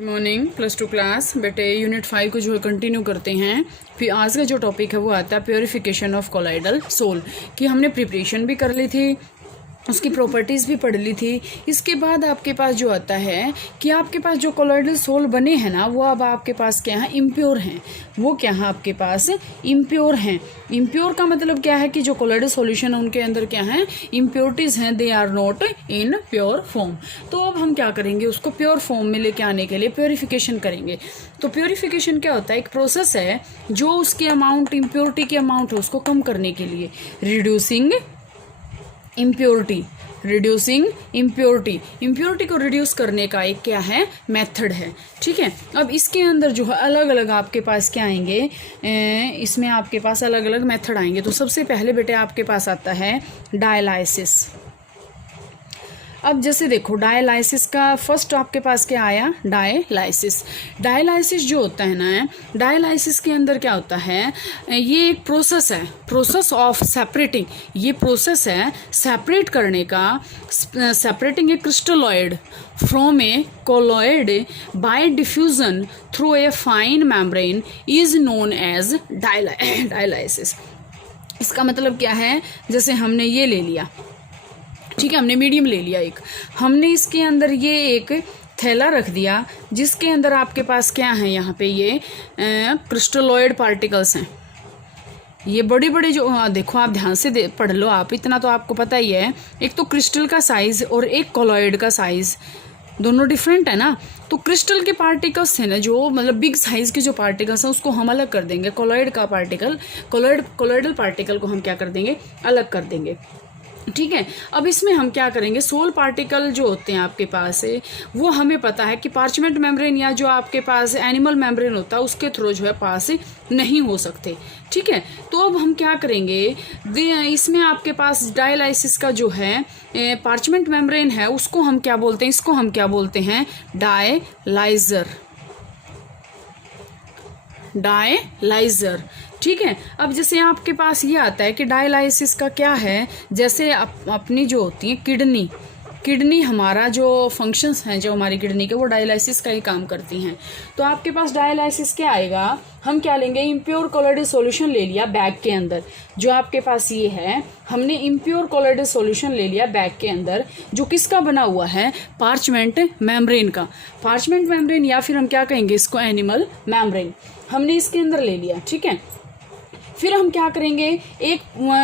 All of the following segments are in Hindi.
गुड मॉर्निंग +2 क्लास बेटे। यूनिट 5 को जो है कंटिन्यू करते हैं। फिर आज का जो टॉपिक है वो आता है प्योरिफिकेशन ऑफ कोलाइडल सोल कि हमने प्रिपरेशन भी कर ली थी, उसकी प्रॉपर्टीज़ भी पढ़ ली थी। इसके बाद आपके पास जो आता है कि आपके पास जो कोलाइडल सोल बने हैं ना, वो अब आपके पास क्या है, इम्प्योर हैं। वो क्या है आपके पास, इम्प्योर हैं। इम्प्योर का मतलब क्या है कि जो कोलाइडल सॉल्यूशन है उनके अंदर क्या है, इम्प्योरिटीज़ हैं, they are not in pure form. तो अब हम क्या करेंगे, उसको प्योर फॉर्म में लेके आने के लिए प्योरिफिकेशन करेंगे। तो प्योरिफिकेशन क्या होता है, एक प्रोसेस है जो उसकी अमाउंट, इम्प्योरिटी की अमाउंट है उसको कम करने के लिए, reducing impurity, reducing impurity, impurity को रिड्यूस करने का एक क्या है, मेथड है। ठीक है, अब इसके अंदर जो है अलग अलग आपके पास क्या आएंगे, इसमें आपके पास अलग अलग मेथड आएंगे। तो सबसे पहले बेटे आपके पास आता है डायलाइसिस। अब जैसे देखो डायलाइसिस का फर्स्ट आपके पास क्या आया, डायलाइसिस। डायलाइसिस जो होता है ना, डायलाइसिस के अंदर क्या होता है, ये एक प्रोसेस है, प्रोसेस ऑफ सेपरेटिंग। ये प्रोसेस है सेपरेट करने का, separating a crystalloid from a colloid by diffusion through a fine membrane is known as dialysis. इसका मतलब क्या है, जैसे हमने ये ले लिया, ठीक है, हमने मीडियम ले लिया एक, हमने इसके अंदर ये एक थैला रख दिया जिसके अंदर आपके पास क्या है, यहाँ पे ये क्रिस्टलॉइड पार्टिकल्स हैं। ये बड़े बड़े जो, देखो आप ध्यान से पढ़ लो आप, इतना तो आपको पता ही है। एक तो क्रिस्टल का साइज और एक कोलॉइड का साइज, दोनों डिफरेंट है ना। तो क्रिस्टल के पार्टिकल्स है ना, जो मतलब बिग साइज के जो पार्टिकल्स हैं उसको हम अलग कर देंगे। कोलॉइड का पार्टिकल, कोलॉइडल पार्टिकल को हम क्या कर देंगे, अलग कर देंगे। ठीक है, अब इसमें हम क्या करेंगे, सोल पार्टिकल जो होते हैं आपके पास है, वो हमें पता है कि पार्चमेंट मेम्ब्रेन या जो आपके पास एनिमल मेम्ब्रेन होता है उसके थ्रू जो है पास नहीं हो सकते। ठीक है, तो अब हम क्या करेंगे, इसमें आपके पास डायलाइसिस का जो है पार्चमेंट मेम्ब्रेन है उसको हम क्या बोलते हैं, इसको हम क्या बोलते हैं, डायलाइजर, डायलाइजर। ठीक है, अब जैसे आपके पास ये आता है कि डायलाइसिस का क्या है, जैसे अपनी जो होती है किडनी हमारा जो फंक्शंस हैं, जो हमारी किडनी के, वो डायलाइसिस का ही काम करती हैं। तो आपके पास डायलाइसिस क्या आएगा, हम क्या लेंगे, इम्प्योर कोलॉइडल सॉल्यूशन ले लिया बैग के अंदर। जो आपके पास ये है, हमने इम्प्योर कोलॉइडल सॉल्यूशन ले लिया बैग के अंदर, जो किसका बना हुआ है, पार्चमेंट मेम्ब्रेन का। पार्चमेंट मेम्ब्रेन या फिर हम क्या कहेंगे इसको, एनिमल मेम्ब्रेन, हमने इसके अंदर ले लिया। ठीक है, फिर हम क्या करेंगे, एक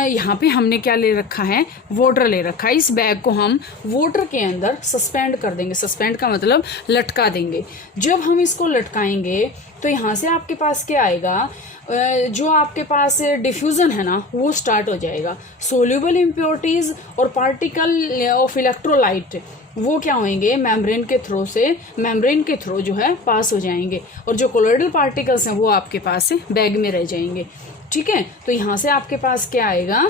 यहाँ पे हमने क्या ले रखा है, वाटर ले रखा है। इस बैग को हम वाटर के अंदर सस्पेंड कर देंगे। सस्पेंड का मतलब लटका देंगे। जब हम इसको लटकाएंगे तो यहाँ से आपके पास क्या आएगा, जो आपके पास डिफ्यूजन है ना, वो स्टार्ट हो जाएगा। सोल्यूबल इम्प्योरिटीज और पार्टिकल ऑफ इलेक्ट्रोलाइट वो क्या होंगे, मेम्ब्रेन के थ्रू जो है पास हो जाएंगे, और जो कोलॉइडल पार्टिकल्स हैं वो आपके पास बैग में रह जाएंगे। ठीक है, तो यहाँ से आपके पास क्या आएगा,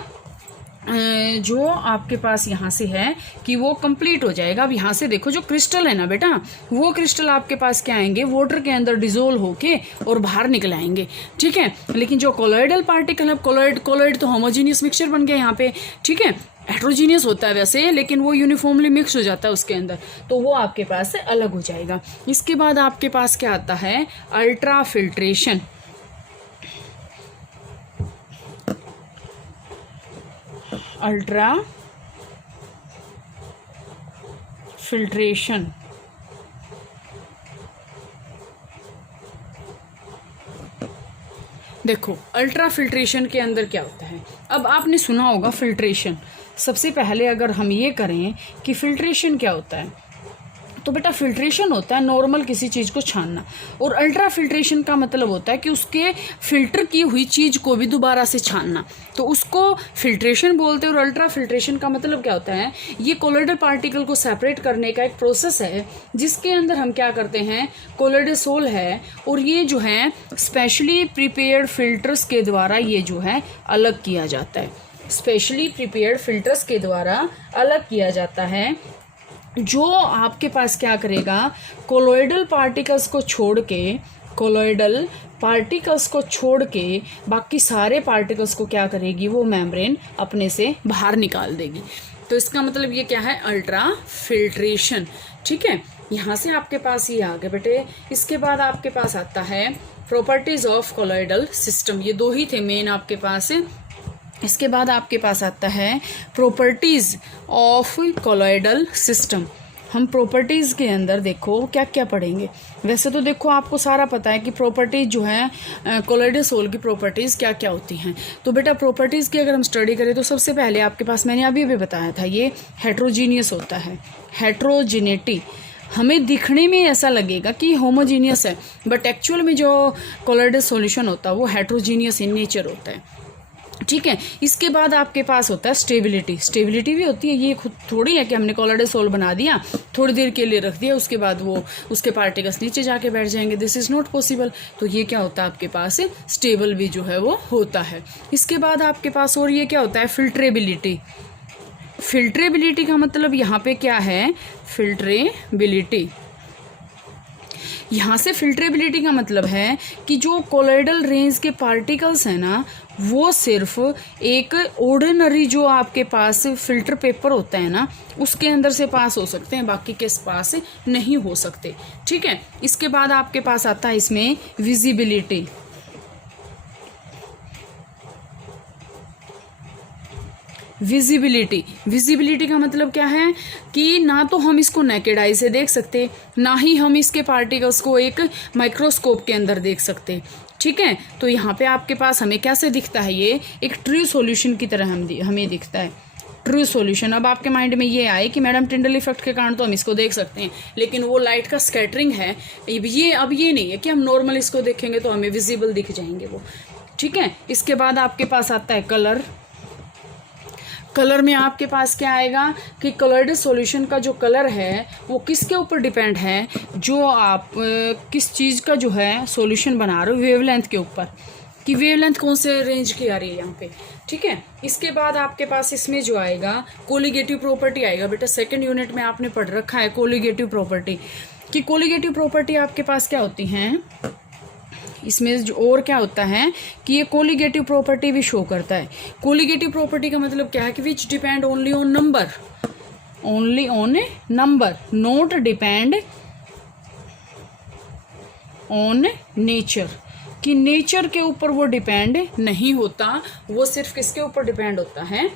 जो आपके पास यहाँ से है कि वो कंप्लीट हो जाएगा। अब यहाँ से देखो जो क्रिस्टल है ना बेटा, वो क्रिस्टल आपके पास क्या आएंगे, वाटर के अंदर डिजोल्व होके और बाहर निकल आएंगे। ठीक है, लेकिन जो कोलॉइडल पार्टिकल है, कोलॉइड तो होमोजीनियस मिक्सचर बन गया यहाँ पे। ठीक है, हेट्रोजीनियस होता है वैसे, लेकिन वो यूनिफॉर्मली मिक्स हो जाता है उसके अंदर, तो वो आपके पास से अलग हो जाएगा। इसके बाद आपके पास क्या आता है, अल्ट्रा फिल्ट्रेशन। अल्ट्रा फिल्ट्रेशन, देखो अल्ट्रा फिल्ट्रेशन के अंदर क्या होता है। अब आपने सुना होगा फिल्ट्रेशन। सबसे पहले अगर हम ये करें कि फिल्ट्रेशन क्या होता है, तो बेटा फिल्ट्रेशन होता है नॉर्मल किसी चीज़ को छानना, और अल्ट्रा फिल्ट्रेशन का मतलब होता है कि उसके फिल्टर की हुई चीज़ को भी दोबारा से छानना, तो उसको फिल्ट्रेशन बोलते हैं। और अल्ट्रा फिल्ट्रेशन का मतलब क्या होता है, ये कोलॉइडल पार्टिकल को सेपरेट करने का एक प्रोसेस है, जिसके अंदर हम क्या करते हैं, कोलॉइडल सोल है, और ये जो है स्पेशली प्रिपेयर्ड फिल्टर्स के द्वारा ये जो है अलग किया जाता है। स्पेशली प्रिपेयर्ड फिल्टर्स के द्वारा अलग किया जाता है, जो आपके पास क्या करेगा, कोलॉइडल पार्टिकल्स को छोड़ के बाकी सारे पार्टिकल्स को क्या करेगी, वो मेम्ब्रेन अपने से बाहर निकाल देगी। तो इसका मतलब ये क्या है, अल्ट्रा फिल्ट्रेशन। ठीक है, यहाँ से आपके पास ये आ गए बेटे। इसके बाद आपके पास आता है प्रॉपर्टीज ऑफ कोलॉइडल सिस्टम, ये दो ही थे मेन आपके पास। इसके बाद आपके पास आता है प्रॉपर्टीज ऑफ कोलॉइडल सिस्टम। हम प्रॉपर्टीज के अंदर देखो क्या क्या पढ़ेंगे। वैसे तो देखो आपको सारा पता है कि प्रॉपर्टीज जो है कोलॉइडल सोल की प्रॉपर्टीज क्या क्या होती हैं। तो बेटा प्रॉपर्टीज की अगर हम स्टडी करें तो सबसे पहले आपके पास मैंने अभी भी बताया था, ये हेट्रोजीनियस होता है। हेट्रोजिनिटी, हमें दिखने में ऐसा लगेगा कि होमोजीनियस है, बट एक्चुअल में जो कोलॉइडल सॉल्यूशन होता है वो हेट्रोजीनियस इन नेचर होता है। ठीक है। इसके बाद आपके पास होता है स्टेबिलिटी। स्टेबिलिटी भी होती है, ये खुद थोड़ी है कि हमने कोलॉइडल सोल बना दिया, थोड़ी देर के लिए रख दिया, उसके बाद वो उसके पार्टिकल्स नीचे जाके बैठ जाएंगे। This is not possible. तो ये क्या होता है आपके पास स्टेबल भी जो है वो होता है। इसके बाद आपके पास और ये क्या होता है फिल्ट्रेबिलिटी। फिल्ट्रेबिलिटी का मतलब यहाँ पे क्या है, फिल्ट्रेबिलिटी, यहाँ से फिल्ट्रेबिलिटी का मतलब है कि जो कोलॉइडल रेंज के पार्टिकल्स हैं ना, वो सिर्फ एक ऑर्डिनरी जो आपके पास फिल्टर पेपर होता है ना उसके अंदर से पास हो सकते हैं, बाकी के पास नहीं हो सकते। ठीक है। इसके बाद आपके पास आता है इसमें विजिबिलिटी। विजिबिलिटी, विजिबिलिटी का मतलब क्या है कि ना तो हम इसको नेकेड आई से देख सकते, ना ही हम इसके पार्टिकल्स को एक माइक्रोस्कोप के अंदर देख सकते। ठीक है। तो यहाँ पे आपके पास हमें कैसे दिखता है, ये एक ट्रू सॉल्यूशन की तरह हमें दिखता है, ट्रू सॉल्यूशन। अब आपके माइंड में ये आए कि मैडम टिंडल इफेक्ट के कारण तो हम इसको देख सकते हैं, लेकिन वो लाइट का स्कैटरिंग है, ये अब ये नहीं है कि हम नॉर्मल इसको देखेंगे तो हमें विजिबल दिख जाएंगे वो। ठीक है। इसके बाद आपके पास आता है कलर। कलर में आपके पास क्या आएगा कि कोलॉइडल सॉल्यूशन का जो कलर है वो किसके ऊपर डिपेंड है, जो आप किस चीज़ का जो है सॉल्यूशन बना रहे हो, वेवलेंथ के ऊपर, कि वेवलेंथ कौन से रेंज की आ रही है यहाँ पे। ठीक है। इसके बाद आपके पास इसमें जो आएगा कोलिगेटिव प्रॉपर्टी आएगा। बेटा सेकंड यूनिट में आपने पढ़ रखा है कोलिगेटिव प्रॉपर्टी, कि कोलिगेटिव प्रॉपर्टी आपके पास क्या होती हैं। इसमें जो और क्या होता है कि ये कोलिगेटिव प्रॉपर्टी भी शो करता है। कोलिगेटिव प्रॉपर्टी का मतलब क्या है कि विच depend only on number, only on number, not depend on nature, कि नेचर के ऊपर वो डिपेंड नहीं होता, वो सिर्फ किसके ऊपर डिपेंड होता है,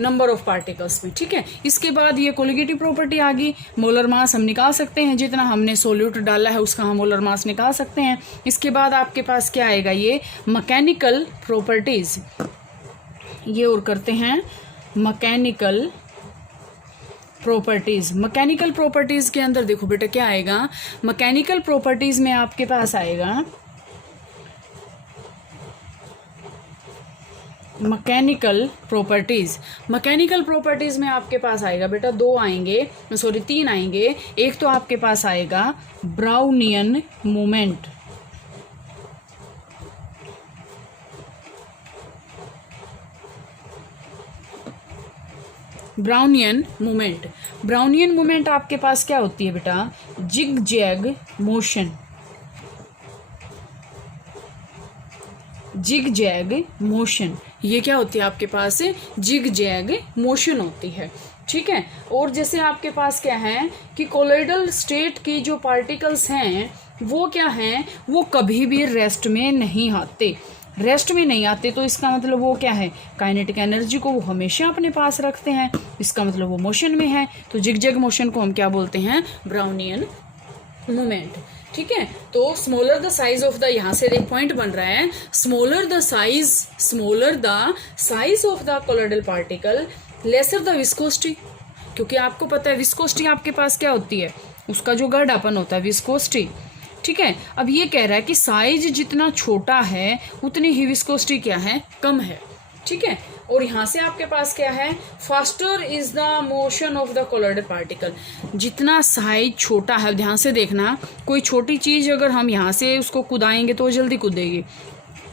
नंबर ऑफ पार्टिकल्स में। ठीक है। इसके बाद ये कोलिगेटिव प्रॉपर्टी आ गई। मोलर मास हम निकाल सकते हैं, जितना हमने सोल्यूट डाला है उसका हम मोलर मास निकाल सकते हैं। इसके बाद आपके पास क्या आएगा, ये मैकेनिकल प्रॉपर्टीज, ये और करते हैं मैकेनिकल प्रॉपर्टीज। मैकेनिकल प्रॉपर्टीज के अंदर देखो बेटा क्या आएगा, मैकेनिकल प्रॉपर्टीज में आपके पास आएगा मैकेनिकल प्रॉपर्टीज। मैकेनिकल प्रॉपर्टीज में आपके पास आएगा बेटा दो आएंगे, सॉरी तीन आएंगे। एक तो आपके पास आएगा Brownian movement, Brownian movement. Brownian movement आपके पास क्या होती है बेटा, zig zag motion, zig zag motion, ये क्या होती है आपके पास, जिग जैग मोशन होती है। ठीक है। और जैसे आपके पास क्या है कि कोलॉइडल स्टेट की जो पार्टिकल्स हैं वो क्या हैं, वो कभी भी रेस्ट में नहीं आते, रेस्ट में नहीं आते। तो इसका मतलब वो क्या है, काइनेटिक एनर्जी को वो हमेशा अपने पास रखते हैं, इसका मतलब वो मोशन में है। तो जिग जैग मोशन को हम क्या बोलते हैं, ब्राउनियन मूवमेंट। ठीक है। तो smaller the size of the, यहाँ से एक पॉइंट बन रहा है, smaller the size of the colloidal particle, lesser the viscosity, क्योंकि आपको पता है विस्कोसिटी आपके पास क्या होती है, उसका जो गाढ़ापन होता है विस्कोसिटी। ठीक है। अब ये कह रहा है कि साइज जितना छोटा है उतनी ही विस्कोसिटी क्या है, कम है। ठीक है। और यहाँ से आपके पास क्या है, faster is the motion of the colloidal particle. जितना साइज छोटा है, ध्यान से देखना, कोई छोटी चीज अगर हम यहाँ से उसको कुदाएंगे तो वो जल्दी कूदेगी,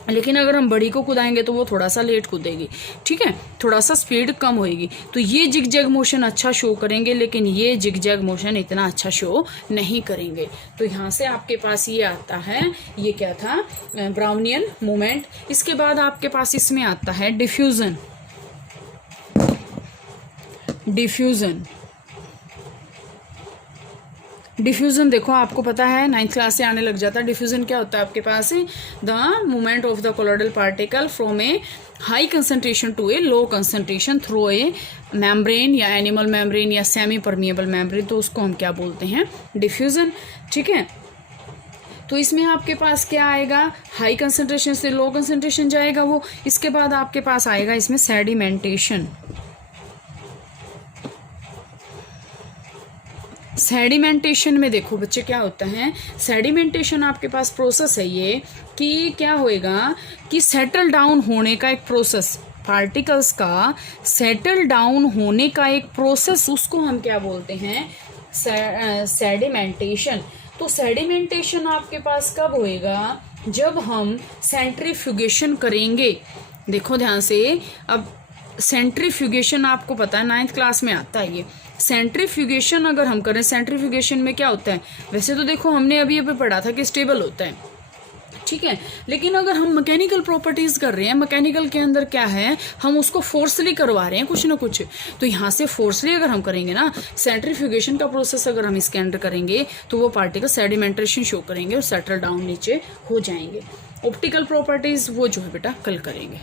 लेकिन अगर हम बड़ी को कुदाएंगे तो वो थोड़ा सा लेट कूदेगी। ठीक है। थोड़ा सा स्पीड कम होएगी। तो ये जिग जैग मोशन अच्छा शो करेंगे, लेकिन ये जिग जैग मोशन इतना अच्छा शो नहीं करेंगे। तो यहाँ से आपके पास ये आता है, ये क्या था, ब्राउनियन मूवमेंट। इसके बाद आपके पास इसमें आता है डिफ्यूजन। डिफ्यूजन, डिफ्यूजन देखो आपको पता है 9th क्लास से आने लग जाता है। डिफ्यूजन क्या होता है आपके पास, the movement of the colloidal particle from a high concentration to a low concentration through a membrane या एनिमल मेम्ब्रेन या सेमी परमिएबल मेम्ब्रेन, तो उसको हम क्या बोलते हैं, डिफ्यूजन। ठीक है, तो इसमें आपके पास क्या आएगा, हाई कंसंट्रेशन से लो कंसंट्रेशन जाएगा वो। इसके बाद आपके पास आएगा इसमें सेडिमेंटेशन। सेडिमेंटेशन में देखो बच्चे क्या होता है, सेडिमेंटेशन आपके पास प्रोसेस है ये कि क्या होएगा कि सेटल डाउन होने का एक प्रोसेस, पार्टिकल्स का सेटल डाउन होने का एक प्रोसेस, उसको हम क्या बोलते हैं, सेडिमेंटेशन। तो सेडिमेंटेशन आपके पास कब होएगा, जब हम सेंट्रीफ्यूगेशन करेंगे। देखो ध्यान से, अब सेंट्रीफ्यूगेशन आपको पता है 9th क्लास में आता है ये। सेंट्रीफ्यूगेशन अगर हम करें, सेंट्रीफ्यूगेशन में क्या होता है, वैसे तो देखो हमने अभी पढ़ा था कि स्टेबल होता है, ठीक है, लेकिन अगर हम मैकेनिकल प्रॉपर्टीज कर रहे हैं, मैकेनिकल के अंदर क्या है, हम उसको फोर्सली करवा रहे हैं कुछ ना कुछ, तो यहाँ से फोर्सली अगर हम करेंगे ना, सेंट्रीफ्यूगेशन का प्रोसेस अगर हम इसके अंदर करेंगे तो वो पार्टिकल सेडिमेंटेशन शो करेंगे और सेटल डाउन नीचे हो जाएंगे। ऑप्टिकल प्रॉपर्टीज वो जो है बेटा कल करेंगे।